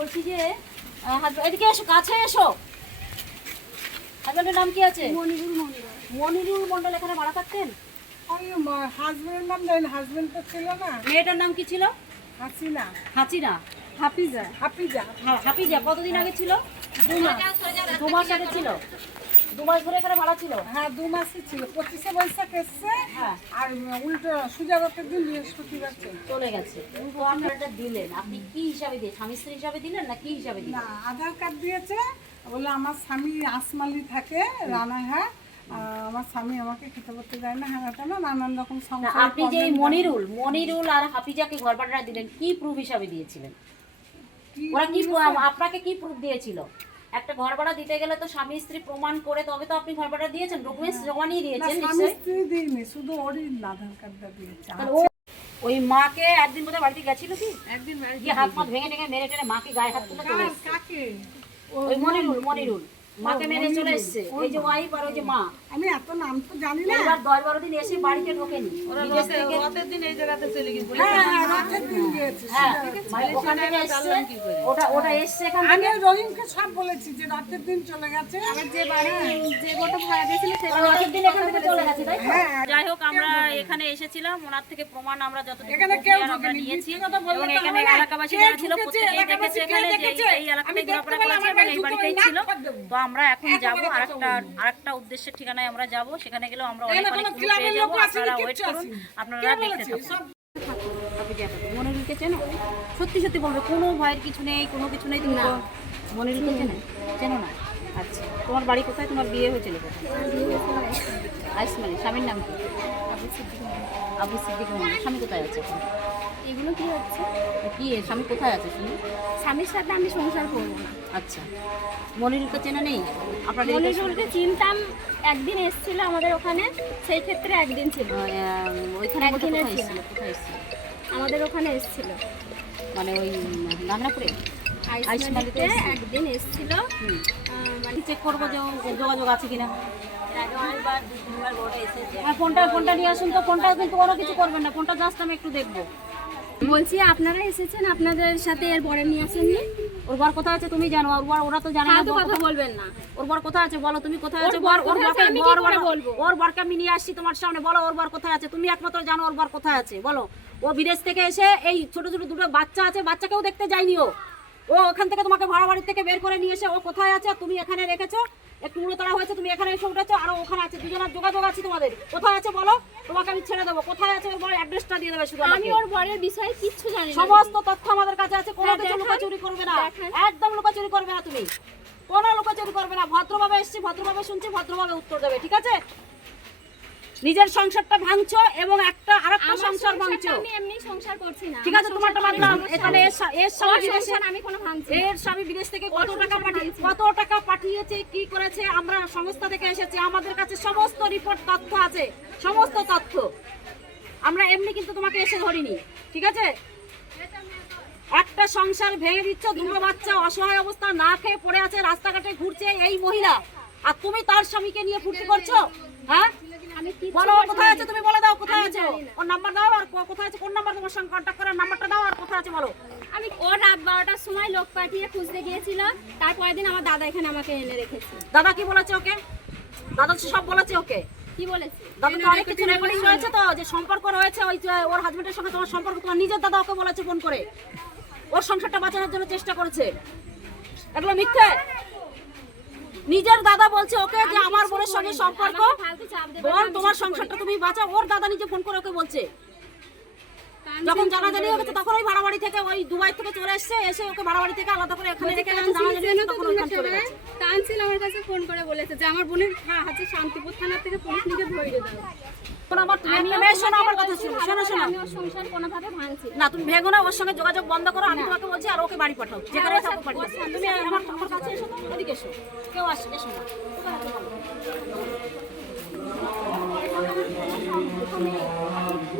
বলছি যে এদিকে এসো, কাছে এসো। হাজবেন্ডের নাম কি আছে? মনিরুল মন্ডল। মনিরুল মন্ডল এখানে ভাড়া থাকতেন? হাজবেন্ডের নাম জানি না, হাজবেন্ড তো ছিল না। মেয়েটার নাম কি ছিল? হাসিনা। হাসিনা। হাফিজা। হাফিজা। হ্যাঁ, হাফিজা। কতদিন আগে ছিল? 2 মাস। 2 মাস আগে ছিল। 2 মাস ধরে এখানে ভাড়া ছিল? হ্যাঁ 2 মাসই ছিল। 25শে বৈশাখ এসছে। হ্যাঁ। আর উল্টো সুজাতার দিন বৃহস্পতিবার চলে গেছে। তো আপনারা এটা দিলেন, আপনি কি হিসাবে দিয়ে, স্বামী স্ত্রী হিসাবে দিলেন না কি হিসাবে দিলেন? না, আধার কার্ড দিয়েছে। বলে আমার স্বামী আসমালি থাকে রানাঘাট। আমার স্বামী আমাকে খেতে করতে দেয় না, হ্যাঁ না, নানান রকম না, সমস্যা। আপনি যে এই মনিরুল আর হাফিজাকে ঘর ভাড়া দিলেন, কি প্রুফ হিসাবে দিয়েছিলেন? ওরা কি আপনাকে কি প্রুফ দিয়েছিল? একটা ঘর ভাড়া দিতে গেলে তো স্বামী স্ত্রী প্রমাণ করে তবে তো আপনি ঘর ভাড়া দিয়েছেন, ডকুমেন্টস জমা নিয়ে দিয়েছেন স্বামী নিশ্চয়ই। স্ত্রী দিইনি, শুধু ওরই আধার কার্ডটা দিয়েছে। তাহলে ওই মাকে একদিন বোধহয় বাড়িতে গেছিল কি? একদিন গিয়ে হাত পা ভেঙে ভেঙে মেরে টেরে মাকে গায়ে হাত তুলে চলে এসেছে। কাকে? ওই মনিরুল মাকে মেরে চলে এসেছে। ওই যে ওয়াইফ আর ওই যে মা। আমি এত নাম তো জানি না। এবার 10-12 দিন এসে বাড়িতে ঢোকেনি। বিদেশ থেকে রাতের দিন এই জায়গাতে চলে গেছে। হ্যাঁ, রাতের দিন গিয়েছে। হ্যাঁ, মানে ওখান থেকে এসেছে। ওটা এসেছে এখান আমি থেকে। রহিমকে সব বলেছি যে রাতের দিন চলে গেছে। যে বাড়ি যে গোটা ভাড়া দিয়েছিল সে ওরা রাতের দিন এখান থেকে চলে গেছে, তাই তো? হ্যাঁ। যাই হোক, আমরা এখানে এসেছিলাম, ওনার থেকে প্রমাণ আমরা যতটুকু এখানে কেউ আমরা ঢোকেনি, নিয়েছি। মিথ্যে কথা বললে এবং তো এখানে হবে না। এলাকাবাসী কে যারা ছিল ঢুকেছে, প্রত্যেকেই এলাকাবাসী দেখেছে কে এখানে যে দেখেছে? এই এলাকাতেই আমি ঘোরাফেরা দেখতে পেলাম, করেছে আমার এবং এই ঢুকে বাড়িতেই নাক ছিল। ফাট দেবো। তো আমরা এখন এত যাব বড় কথা আরেকটা উদ্দেশ্যের ঠিকানায় আমরা যাব। সেখানে গেলেও আমরা অনেক এখানে অনেক কোনো clue ক্লাবের পেয়ে যাব। লোক আসেনি, আপনারা ওয়েট কিচ্ছু করুন, আসেনি। আপনারা কে দেখতে বলেছে? থাকুন। সব মনিরুলকে চেনো? সত্যি সত্যি বলবে, কোনো ভয়ের কিছু নেই, কোনো কিছু নেই। তুমি মনিরুলকে চেনো না? আচ্ছা, তোমার বাড়ি কোথায়? তোমার বিয়ে হয়েছিল কোথায়? আইসমালি। স্বামীর নাম কি? আবু সিদ্দিক মোহাম্মদ। স্বামী কোথায় আছে এখন? এগুলো কি হচ্ছে? কি স্বামী কোথায় আছে শুনি? স্বামীর সাথে আমি সংসার করবো না। আচ্ছা, মনিরুলকে চেনা নেই আপনার? মনিরুলকে চিনতাম, একদিন এসেছিল আমাদের ওখানে, সেই ক্ষেত্রে একদিন ছিল। ওইখানে বলতে একদিনের কোথায় ছিল। এসেছিল? কোথায় এসেছিল? আমাদের ওখানে এসেছিল মানে ওই গাংনাপুরে আইসমালিতে একদিন এসেছিল। মানে চেক করবো যে যোগাযোগ আছে কিনা। হ্যাঁ, ফোনটা নিয়ে আসুন তো। ফোনটা কিন্তু ওরা কিছু করবেন না, ফোনটা জাস্ট আমি একটু দেখবো। বলছি আপনারা এসেছেন, আপনাদের সাথে এর পরে নিয়ে আসেননি? ওর বর কোথায় আছে তুমি জানো? ওরা তো জানে না। ফালতু কথা বলবেন না। ওর বর কোথায় আছে বলো, তুমি কোথায় আছে? ওর বর কোথায় আছে আমি কি করে বলবো? ওর বরকে আমি নিয়ে আসছি তোমার সামনে, বলো ওর বর কোথায় আছে? তুমি একমাত্র জানো ওর বর কোথায় আছে, বলো। ও বিদেশ থেকে এসে এই ছোট ছোট দুটো বাচ্চা আছে, বাচ্চাকেও দেখতে যায়নি ও ওখান থেকে তোমাকে ভাড়া বাড়ি থেকে বের করে নিয়ে এসে ও কোথায় আছে তুমি এখানে রেখেছো। একটু উড়োতড়া হয়েছে, তুমি এখানে এসে উঠেছো, আর ওখানে আছে। দুজনের যোগাযোগ আছে তোমাদের। কোথায় আছে বলো, তোমাকে আমি ছেড়ে দেবো। কোথায় আছে ওর বর? অ্যাড্রেসটা দিয়ে দেবে শুধু। আমি ওর বরের বিষয়ে কিচ্ছু জানি না। সমস্ত তথ্য আমাদের কাছে আছে, কোনো হ্যাঁ, কিছু দেখান, লুকোচুরি করবে না, দেখান। একদম লুকোচুরি করবে না তুমি, কোনো লুকোচুরি করবে না। ভদ্রভাবে এসেছি, ভদ্রভাবে শুনছি, ভদ্রভাবে উত্তর দেবে, ঠিক আছে? নিজের সংসারটা ভাঙছো এবং আরেকটা সংসার ভাঙছো। আমি এমনি সংসার করছি না। ঠিক আছে, তোমারটা মানলাম। এখানে এর স্বামী বিদেশে, আমি কোনো ভাঙছি না। এর স্বামী বিদেশ থেকে কত টাকা পাঠিয়েছে, কি করেছে, আমরা সংস্থা থেকে এসেছি, আমাদের কাছে সমস্ত রিপোর্ট তথ্য আছে, সমস্ত তথ্য। আমরা এমনি কিন্তু তোমাকে এসে ধরিনি, ঠিক আছে? একটা সংসার ভেঙে দিচ্ছ, দুটো বাচ্চা অসহায় অবস্থা, না খেয়ে পড়ে আছে, রাস্তাঘাটে ঘুরছে এই মহিলা, আর তুমি তার স্বামীকে নিয়ে ফুর্তি করছো। হ্যাঁ, আমি কি বলো কোথায় আছে, তুমি বলে দাও কোথায় আছে। ওর নাম্বার দাও, আর কোথায় আছে, কোন নাম্বার তোমার সঙ্গে কন্ট্যাক্ট করার নাম্বারটা দাও, আর কোথায় আছে বলো। আমি ওর রাত 12টার সময় লোক পাঠিয়ে খুঁজতে গিয়েছিল, তারপরের দিন আমার দাদা এখানে আমাকে এনে রেখেছে। দাদা কি বলেছে ওকে? দাদা তো সব বলেছে ওকে। কি বলেছে? দাদা তো অনেক কিছু রেকর্ডিং রয়েছে, তো যে সম্পর্ক রয়েছে ওই যে ওর হাজবেন্ডের সঙ্গে তোমার সম্পর্ক, তোমার নিজের দাদা ওকে বলেছে ফোন করে, ওর সংসারটা বাঁচানোর জন্য চেষ্টা করেছে। এগুলো মিথ্যে। নিজের দাদা বলছে ওকে যে আমার বোনের সঙ্গে সম্পর্ক, আমাকে ফালতু চাপ দেবেন না, বোন আমি তোমার কিছু সংসারটা করিনি। তুমি বাঁচাও। ওর দাদা নিজে ফোন করে ওকে বলছে। যখন জানাজানি হয়েছে তখন ওই ভাড়া বাড়ি থেকে, ওই দুবাই থেকে চলে এসে ওকে ভাড়া বাড়ি থেকে আলাদা করে এখানে রেখে যখন জানাজানি হয়েছে তখন ওইখানে চলে গেছে। তানসিল আমার কাছে ফোন করে বলেছে যে আমার বোনের হাতে শান্তিপুর থানা থেকে পুলিশ নিয়ে ধরে দেবে। শোনো আমার কথা, শোনো। আমি ওর সংসার কোনোভাবে ভাঙছি না, তুমি ভেগো না, ওর সঙ্গে যোগাযোগ বন্ধ করো। আমি তোমাকে বলছি, আর ওকে বাড়ি পাঠাও, যেখানে থাকো পাঠাও। তুমি আমার কাছে এসো তো, এদিকে এসো। কেউ এসো না।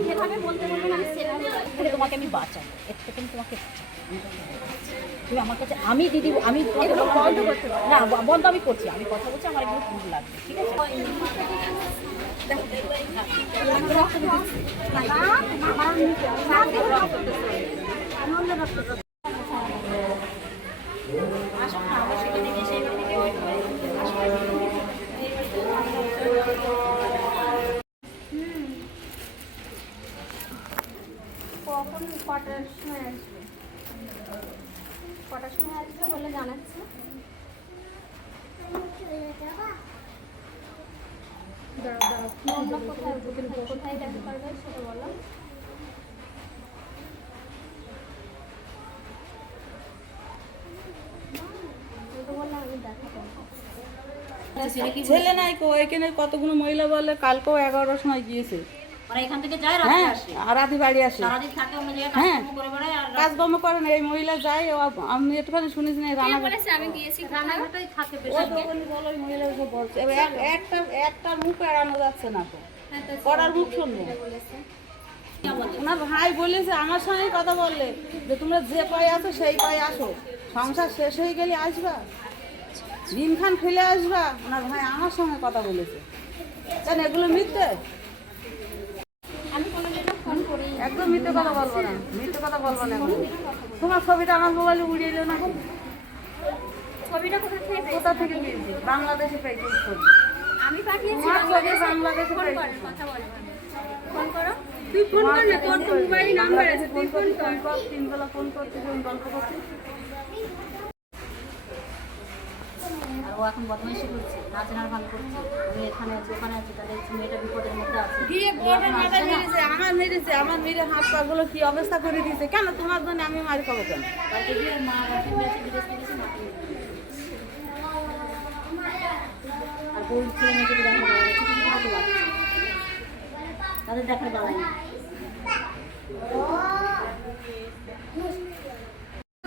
যেভাবে বলতে বলবেন আমি সেভাবে তোমাকে আমি বাঁচাই, এর থেকে আমি তোমাকে বাঁচাই। তুমি আমার কাছে, আমি দিদি, আমি বন্ধ করতে পারি না, বন্ধ আমি করছি, আমি কথা বলছি, আমার এগুলো ভুল লাগবে, ঠিক আছে? কখন কটার সময় আসবে? কটার সময় আসবে বলে জানাচ্ছে। তোমরা কোথায় দেখা করবে সেটা বলো। আমি তো বললাম আমি দেখা করবো। ছেলে নাই কো এখানে কতগুলো মহিলা বলে কালকেও 11টার সময় গিয়েছে। মানে এখান থেকে যায় রাতে হ্যাঁ আসে, আর রাতে বাড়ি আসে। সারাদিন থাকে অন্য জায়গায় হ্যাঁ। কাজকর্ম করে বেড়ায় আর কাজকর্ম করে না এই মহিলা যায় আমি একটুখানি শুনেছি না কে রান্না বলেছে আমি গিয়েছি কোথাও? রান্নাঘাটেই থাকে ওই বেশি। দোকানে বলো ওই মহিলা ওসব বলছে এবার একটা মুখ এড়ানো যাচ্ছে না তো হ্যাঁ তো করার মুখ শুনবো। বলেছে। ওনার ভাই বলেছে আমার সঙ্গে কথা বললে যে তোমরা যে পায়ে আছো সেই পায়ে আসো, সংসার শেষ হয়ে গেলে আসবা, দিনখান ফেলে আসবা। ওনার ভাই আমার সঙ্গে কথা বলেছে। কেন এগুলো মিথ্যে? আমি কোনোদিনও ফোন করি একদম মিথ্যে কথা বলবো না, মিথ্যে কথা বলবো না এখন। তোমার ছবিটা আমার মোবাইলে উড়িয়ে দিও না। ছবিটা কোথা থেকে পেয়েছো? কোথা থেকে পেয়েছি? বাংলাদেশে পেয়েছি ছবি। আমি পাঠিয়েছি তোমার ছবি বাংলাদেশে ফোন পেয়েছি। করো, কথা বলো। ফোন করো। তুই ফোন কর না, তোর তো মোবাইল নাম্বার আছে, তুই ফোন কর। তিনবেলা ফোন করতে গল্প করতে। আর ও এখন বদমাইশি করছে, নাচনার ভান করছে। আমি এখানে আছি ওখানে আছি, তাহলে মেয়েটা বিপদের মধ্যে আছে। দিয়ে বড় মাথা মেরেছে, আমার মেরে হাত পা গুলো কি অবস্থা করে দিয়েছে। কেন তোমার জন্য আমি মারি খাবো কেন? বাড়িতে গিয়ে মা বাড়িতে গিয়ে আছে বিদেশ থেকে এসে মাকে নিয়ে গেছে। আর বউ ছেলে মেয়েকে তো দেখা যায় ছোটো ছোটো কত বাচ্চা, তাদের দেখার বেলায় না।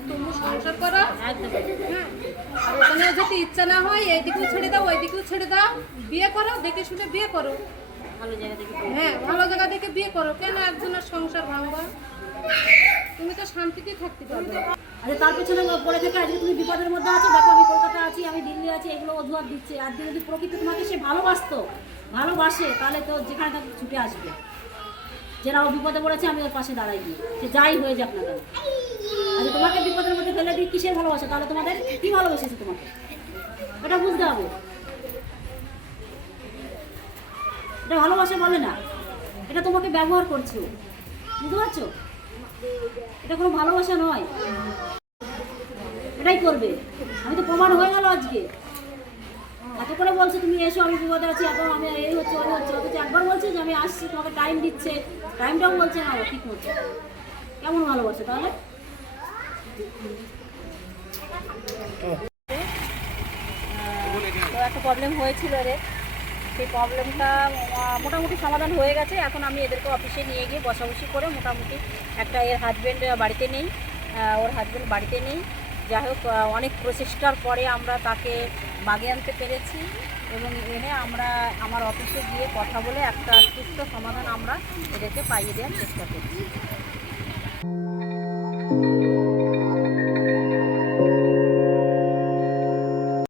তুমি সংসার করো, একদম হ্যাঁ, আর ওখানে যদি ইচ্ছা না হয় এইদিকেও ছেড়ে দাও ওইদিকেও ছেড়ে দাও, বিয়ে করো, দেখে শুনে বিয়ে করো। ভালো জায়গা থেকে হ্যাঁ, ভালো জায়গা দেখে বিয়ে করো। কেন একজনের সংসার ভাঙবা? তুমি তো শান্তিতেই থাকতে পারবে না। আচ্ছা তার পেছনে পড়ে থেকে আজকে তুমি বিপদের মধ্যে আছো, দেখো আমি কলকাতা আছি, আমি দিল্লি আছি, এগুলো অজুহাত দিচ্ছে। আর যদি প্রকৃতি তোমাকে সে ভালোবাসে তাহলে তো যেখানে তাকে ছুটে আসবে, যারা ও বিপদে পড়েছে আমি ওর পাশে দাঁড়াই গিয়ে, সে যাই হয়ে যাক না কেন। আচ্ছা তোমাকে বিপদের মধ্যে ফেলে দিয়ে কিসের ভালোবাসা? তাহলে তোমাদের কি ভালোবেসেছে তোমাকে, এটা বুঝতে হবে। এটা ভালোবাসা বলে না, এটা তোমাকে ব্যবহার করছো, বুঝতে পারছো? এটা কোনো ভালোবাসা নয়, এটাই করবে। আমি তো প্রমাণ হয়ে গেল আজকে। এত করে বলছে তুমি এসো, আমি বিপদে আছি, এত আমি এই হচ্ছে ওই হচ্ছে, অথচ একবার বলছে যে আমি আসছি, তোমাকে টাইম দিচ্ছে, টাইমটাও বলছে না ও ঠিক মতো। কেমন ভালোবাসে তাহলে? তো একটা প্রবলেম হয়েছিল এদের, সেই প্রবলেমটা মোটামুটি সমাধান হয়ে গেছে। এখন আমি এদেরকে অফিসে নিয়ে গিয়ে বসাবসি করে মোটামুটি একটা এর হাজব্যান্ড বাড়িতে নেই, ওর হাজব্যান্ড বাড়িতে নেই। যাই হোক অনেক প্রচেষ্টার পরে আমরা তাকে বাগে আনতে পেরেছি এবং এনে আমরা আমার অফিসে গিয়ে কথা বলে একটা সুস্থ সমাধান আমরা এদেরকে পাইয়ে দেওয়ার চেষ্টা করছি।